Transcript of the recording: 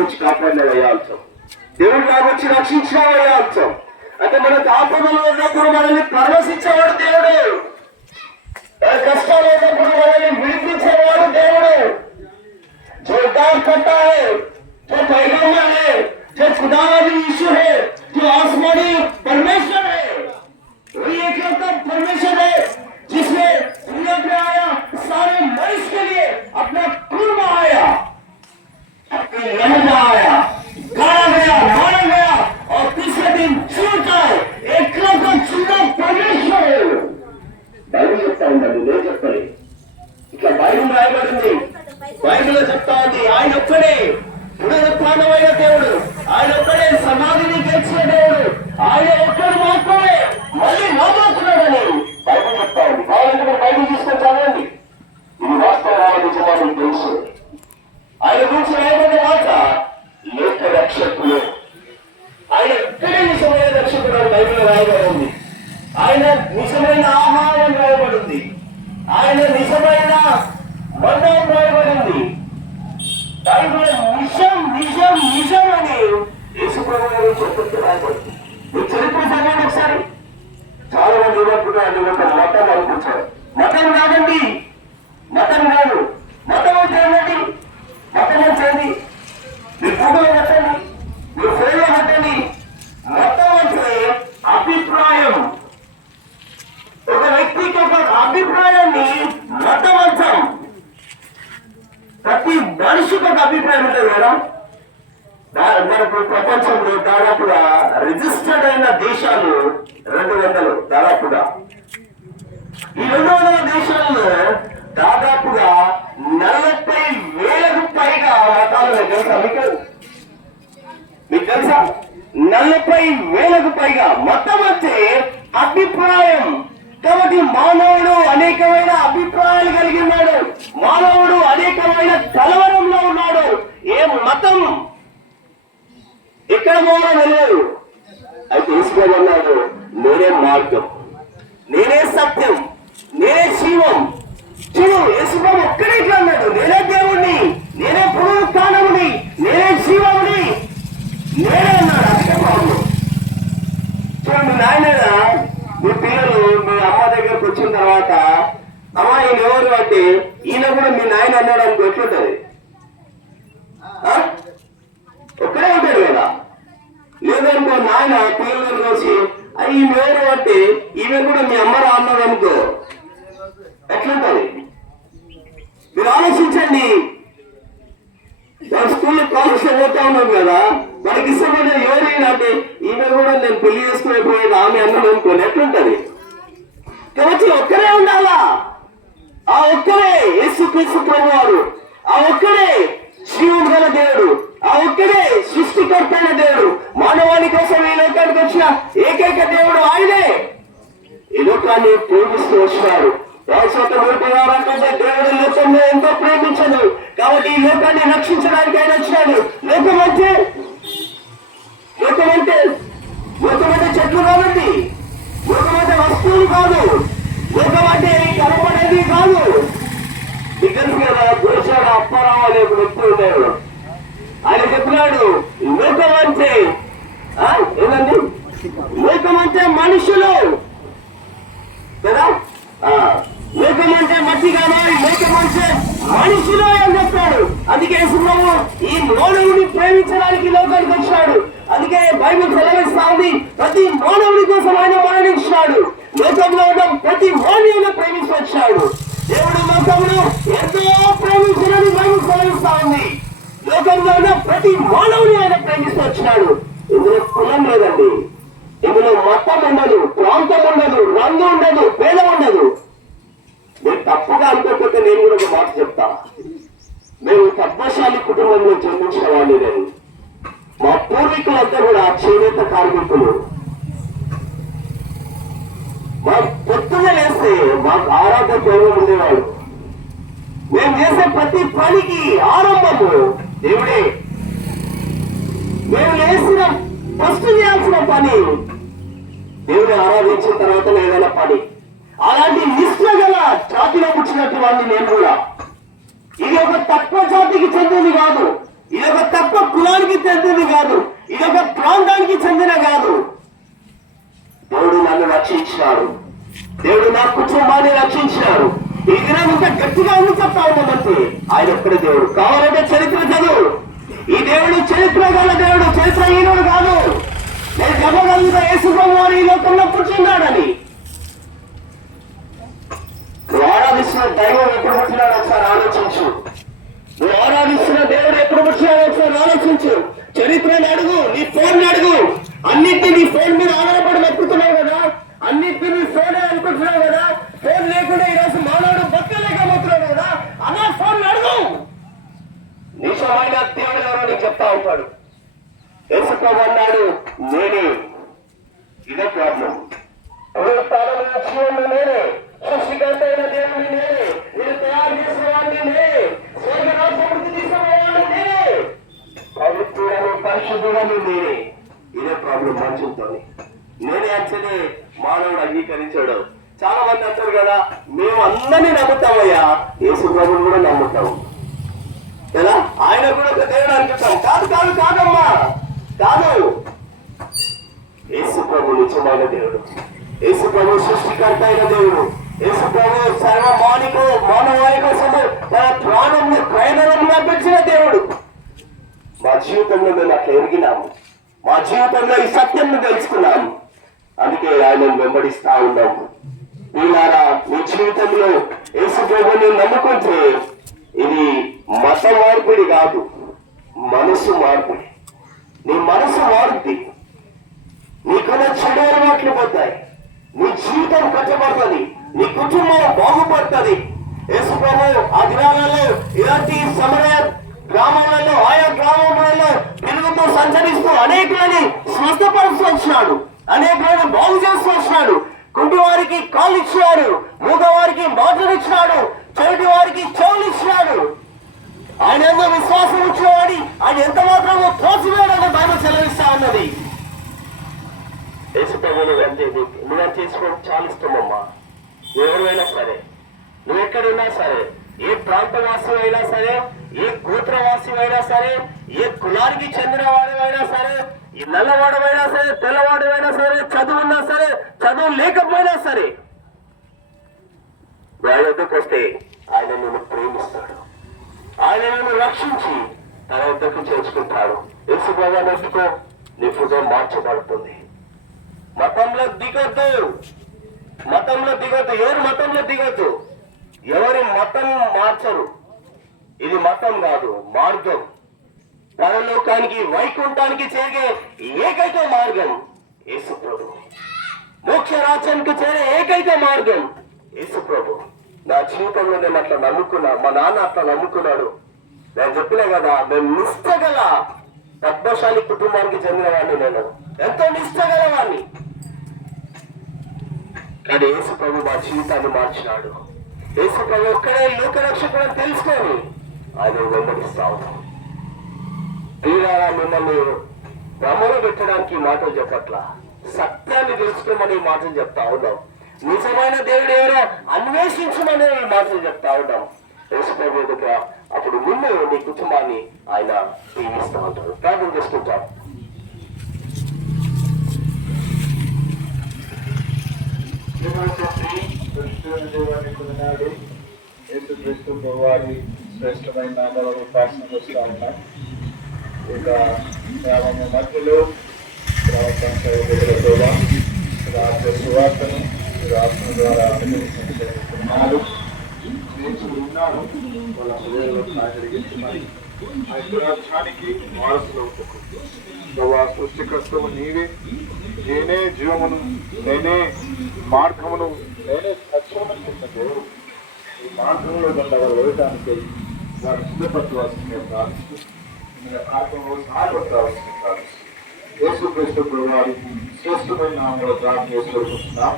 వచ్చి కాపాడినవయ్యా అంటాం. దేవుడు వచ్చి రక్షించినవయ్యా అంటాం. అంటే మన ఆపదలో ఉన్నప్పుడు మనల్ని పరవశించేవాడు దేవుడు, కష్టాలు ఉన్నప్పుడు మనల్ని విడిపించేవాడు దేవుడు. जो उद्धार करता है, जो पैगंबर है, जो खुदावंद यीशु है, जो आसमानी परमेश्वर है, वही एकलौता परमेश्वर है जिसने दुनिया में आया, सारे मनुष्य के लिए अपना कुर्ब आया, अपने लहजा आया, गाड़ा गया, मारा गया और तीसरे दिन छूटा है। एकलौता चुना परमेश्वर है। बाइबल చెప్తా ఉందండి, నేను చెప్పాలి. ఇట్లా బైబిల్ రాయబడింది. బైబిల్లో చెప్తా ఉంది, ఆయన ఒక్కడే పునరుత్థానమైన దేవుడు, ఆయన ఒక్కడే సమాధిని గెలిచిన దేవుడు, ఆయన ఒక్కడు మాత్రమే మళ్ళీ రాబోతున్నాడని బైబిల్ చెప్తా ఉంది. కావాలంటే మీరు బైబిల్ తీసుకొని చదవండి. ఇది వాస్తవాలు నిజమా మీకు తెలుసు. ఆయన గురించి రాయబడిన మాట లోక రక్షకులు. ఆయన ఒక్కడే నిజమైన రక్షకుడు అని బైబిల్ రాయబడి ఉంది. ఆయన నిజమైన ఆహారం రాయబడింది. ఆయన నిజమైన బంధం రాయబడింది. బైబిల్ నిజం నిజం నిజం అని యేసు ప్రభువు గారు చెప్తూ రాయబడింది. ఈ చరిత్ర చదవండి ఒకసారి. చాలా మంది ఏమనుకుంటారు, ఒక మతం అనుకుంటారు. మతం కాదండి, మతం కాదు. మతం అంటే ఏంటండి? మతం అంటే ఏంటి? మీ గూగుల్లో పెట్టండి, మీ ఫోన్లో పెట్టండి. మతం అంటే అభిప్రాయం. ఒక వ్యక్తికి ఒక అభిప్రాయాన్ని మతం అంటాం. ప్రతి మనిషికి ఒక అభిప్రాయం ఉంటుంది కదా. మనకు ప్రపంచంలో దాదాపుగా రిజిస్టర్డ్ అయిన దేశాలు 200 దాదాపుగా. ఈ 200 దేశాల్లో దాదాపుగా 40,000కు పైగా మతాలు తెలుసా మీకు తెలుసా? 40,000కు పైగా. మతం అంటే అభిప్రాయం. కాబట్టి మానవుడు అనేకమైన అభిప్రాయాలు కలిగి ఉన్నాడు. మానవుడు అనేకమైన కలవరంలో ఉన్నాడు. ఏ మతం ఎక్కడ పోవాలో తెలియదు. అయితే తీసుకోమన్నాడు, నేనే మార్గం, నేనే సత్యం, నేనే శివం. చూడు, యేసుబాబు ఒక్కడే ఇట్లా అన్నాడు, నేనే దేవుణ్ణి, నేనే పునరుత్థానముని, నేనే శివముని, నేనే అన్నాడు. అందుకే బాబు చూడు, మీ నాయన మీ పిల్లలు మీ అమ్మ దగ్గరకు వచ్చిన తర్వాత, అమ్మ ఈయన ఎవరు అంటే, ఈయన కూడా మీ నాయన అన్నాడు అనుకో, ఎట్లుంటది? ఒక్కడే ఉంటాడు కదా. లేదనుకో, నాయన పిల్లలు వచ్చి ఈయన ఎవరు అంటే, ఈమె కూడా మీ అమ్మరా అన్నాడు అనుకో, ఎట్లుంటది? మీరు ఆలోచించండి. స్కూల్లో కాలేజ్ పోతా ఉన్నాం కదా, మనకి ఇష్టమైన ఎవరైనా అంటే ఈమె కూడా నేను పెళ్లి చేసుకునేపోయేది ఆమె అన్నది అనుకోని ఎట్లుంటది? కాబట్టి ఒక్కరే ఉండాలా. ఆ ఒక్కరే యేసుక్రీస్తు ప్రభువారు, ఆ ఒక్కడే జీవం గల దేవుడు, ఆ ఒక్కడే సృష్టికర్త అయిన దేవుడు. మానవాళి కోసం ఈ లోకానికి వచ్చిన ఏకైక దేవుడు ఆయనే. ఈ లోకాన్ని ప్రేమిస్తూ వచ్చినాడు. రాజంటే దేవుడు లోకంలో ఎంతో ప్రేమించదు కాబట్టి ఈ లోకాన్ని రక్షించడానికి ఆయన వచ్చినాడు. లోకం అంటే చెట్లు కాదండి, లోకం అంటే వస్తువులు కాదు, లోకం అంటే కనపడేది కాదు. తెలుసు కదా, గోశాల అప్పారావు అనే ఒక వ్యక్తి ఉండేవాడు. ఆయన చెప్పినాడు, లోకం అంటే ఏంటండి? లోకం అంటే మనుషులు కదా. లోకం అంటే మట్టి కాదు, లోకం అంటే మనుషులు అని చెప్పాడు. అందుకే యేసుప్రభు ఈ మానవుని ప్రేమించడానికి లోకానికి వచ్చాడు. అందుకే బైబిల్ సెలవిస్తా ఉంది, ప్రతి మానవుడి కోసం ఆయన మరణించాడు. లోకంలో ఉన్న ప్రతి మానవుని ప్రేమిస్తూ వచ్చాడు. దేవుడు లోకంలో ఎంతో ప్రేమించాలని బైబిల్ సెలవిస్తా ఉంది. లోకంలో ఉన్న ప్రతి మానవుని ఆయన ప్రేమిస్తూ వచ్చినాడు. ఇందులో కులం లేదండి, ఇందులో మతం ఉండదు, ప్రాంతం ఉండదు, రంగు ఉండదు, భేదం ఉండదు. నేను తప్పుగా అనుకోకపోతే నేను కూడా ఒక మాట చెప్తా. మేము పద్మశాలి కుటుంబంలో జన్మించిన వాళ్ళు. నేను మా పూర్వీకులంతా కూడా చేనేత కార్మికులు. మా పొద్దున వేస్తే మాకు ఆరాధన దేవుడు ఉండేవాడు. మేము చేసే ప్రతి పనికి ఆరంభము దేవుడే. మేము వేసిన ఫస్ట్ చేయాల్సిన పని దేవుని ఆరాధించిన తర్వాత ఏదైనా పని. అలాంటి నిష్ఠ గల జాతిలో పుట్టినట్టు వాడిని నేను కూడా. ఇది ఒక తక్కువ జాతికి చెందింది కాదు, ఇది ఒక తక్కువ దేశానికి చెందింది కాదు, ఇది ఒక ప్రాంతానికి చెందిన కాదు. దేవుడు నన్ను రక్షించినాడు, దేవుడు నా కుటుంబాన్ని రక్షించినాడు. ఈ దినం ఇంకా గట్టిగా ఎందుకు చెప్తా ఉన్నామంటే ఆయన ఒక్కడే దేవుడు. కావాలంటే చరిత్ర చదువు. ఈ దేవుడు చరిత్ర గల దేవుడు, చరిత్రహీనుడు కాదు. నేను చెప్పగలుగుతా యేసు ప్రభువు వారు ఈ లోకంలో పుట్టినాడని. నువ్వు ఆరాధిస్తున్న దైవం ఎప్పుడు పుట్టినాడు ఒకసారి ఆలోచించు. నువ్వు ఆరాధిస్తున్న దేవుడు ఎప్పుడు పుట్టినాడు ఒకసారి ఆలోచించు. చరిత్రను అడుగు, నీ ఫోన్ అడుగు. అన్నిటినీ నీ ఫోన్ మీద ఆధారపడి బతుకుతున్నావు కదా, అన్నిటినీ నీ ఫోనే అనుకుంటున్నావు కదా. ఫోన్ లేకుండా ఈరోజు మానవుడు బతకలేకపోతున్నాడు కదా, అలా ఫోన్ అడుగు. నిజమైన దేవుడు ఎవరో నీకు చెప్తా ఉంటాడు. యేసు ప్రభువు అన్నాడు నేనే. ఇదే ప్రాబ్లం. నేనే, సృష్టికర్త అయిన దేవుడిని నేనే, నేను తయారు చేసిన వాడిని నేనే, స్వర్గరాజ్యానికి తీసుకుపోవాలని నేనే, పవిత్రుడని పరిశుద్ధుడని నేనే. ఇదే ప్రాబ్లం మనుషులతో. నేనే అంటేనే మానవుడు అంగీకరించాడు. చాలా మంది అంటారు కదా మేము అందరినీ నమ్ముతామయ్యా, యేసు ప్రభువుని కూడా నమ్ముతాం కదా, ఆయన కూడా ఒక దేవుడు అనుకుంటాం. కాదు కాదు కాదమ్మా, కాదు. యేసు ప్రభు నిజమైన దేవుడు, యేసు ప్రభు సృష్టికర్త అయిన దేవుడు, యేసు ప్రభు మానవాళి కోసము తన ప్రాణంని ప్రయోజనంగా పెట్టిన దేవుడు. మా జీవితంలో మేము అట్లా ఎరిగినాము, మా జీవితంలో ఈ సత్యం తెలుసుకున్నాము, అందుకే ఆయనను వెంబడిస్తా ఉన్నాము. మీలారా మీ జీవితంలో యేసు ప్రభువుని నమ్ముకుంటే ఇది మత మార్పిడి కాదు, మనసు మార్పిడి. నీ మనసు మారుద్ది, నీకున్న చెడు అలవాట్లు పోతాయి, నీ జీవితం కట్టబడుతుంది, నీ కుటుంబం బాగుపడుతుంది. యేసు ప్రభువు ఆ దినాలలో ఇలాంటి సమరయ గ్రామాలలో ఆయా గ్రామాలలో తిరుగుతూ సంచరిస్తూ అనేకులని స్వస్థపరుస్తూ వచ్చినాడు, అనేకులను బాగు చేస్తూ వచ్చినాడు. కుంటి వారికి కాళ్ళు ఇచ్చినాడు, మూగవారికి మాటలు ఇచ్చినాడు, చెవిటి వారికి చెవులు ఇచ్చినాడు. ఆయన ఎంతో విశ్వాసం ఇచ్చినవాడి ఆయన ఎంత మాత్రమో తోసివేయడానికి బైబిల్ సెలవిస్తా ఉన్నది. యేసు ప్రభువుని నువ్వు చేసుకోవడం చాలా ఇష్టమమ్మా. ఎవరైనా సరే, నువ్వు ఎక్కడున్నా సరే, ఏ ప్రాంతవాసి అయినా సరే, ఏ గోత్రవాసి అయినా సరే, ఏ కులానికి చెందిన వాడివైనా సరే, ఈ నల్లవాడమైనా సరే, తెల్లవాడమైనా సరే, చదువున్నా సరే, చదువు లేకపోయినా సరే, ఆయన వద్దకు వస్తే ఆయన నిన్ను ప్రేమిస్తాడు, ఆయన నిన్ను రక్షించి తన వద్దకు చేర్చుకుంటాడు. యేసు ప్రభువుని నమ్ముకో, నీ హృదయం మార్చబడుతుంది. మతంలో దిగొద్దు, మతంలో దిగొద్దు. ఎవరు మతంలో దిగొద్దు, ఎవరి మతం మార్చరు. ఇది మతం కాదు, మార్గం. పరలోకానికి వైకుంఠానికి చేరే ఏకైక మార్గం యేసు ప్రభు. మోక్ష రాజ్యానికి చేరే ఏకైక మార్గం యేసు ప్రభు. నా జీవితంలో నేను అట్లా నమ్ముకున్నా, మా నాన్న అట్లా నమ్ముకున్నాడు. నేను చెప్పినా కదా, నేను నిష్టగల పద్మశాలి కుటుంబానికి చెందిన వాడిని, నేను ఎంతో నిష్టగల వాడిని. కానీ యేసు ప్రభు మా జీవితాన్ని మార్చినాడు. యేసు ప్రభు ఒక్కడే లోకరక్షకుడు తెలుసుకొని ఆయన వెంబడిస్తావు. తీరారా మిమ్మల్ని భ్రమలో పెట్టడానికి మాటలు చెప్పట్లా, సత్యాన్ని తెలుసుకోమని మాటలు చెప్తా ఉన్నాం. నిజమైన దేవుడు ఎవరో అన్వేషించమని మాటలు చెప్తా ఉన్నాం. యేసు ప్రభు దగ్గర అప్పుడు నిన్ను నీ కుటుంబాన్ని ఆయన దీవిస్తూ ఉంటాడు. ప్రార్థన చేసుకుంటాం. దేవానికి యేసుక్రీస్తు వారి శ్రేష్టమైన నామాలను ఉపాసన చేస్తూ ఉన్నాం. ఇక గ్రామం మధ్యలో గ్రామ రాజ్య సువార్తను రాష్ట్రం ద్వారా అనుభవిస్తున్నారు. ఉన్నాడు వాళ్ళ హృదయంలో సహకరించమని రాజ్యానికి వారసులు ప్రభా సృష్టికర్తవు నీవే, నేనే జీవమును, నేనే మార్గమును, నేనే సత్యమును చెప్పిన దేవుడు. ఈ మార్గంలో వారు వెళ్ళడానికి వారు సిద్ధపరచవలసిందే ప్రార్థిస్తూ మార్గంలో సహాయపడవలసింది ప్రార్థిస్తూ యేసుక్రీస్తు ప్రభువారి శ్రేష్టమైన నామములో ప్రార్థన చేసుకుంటున్నాం.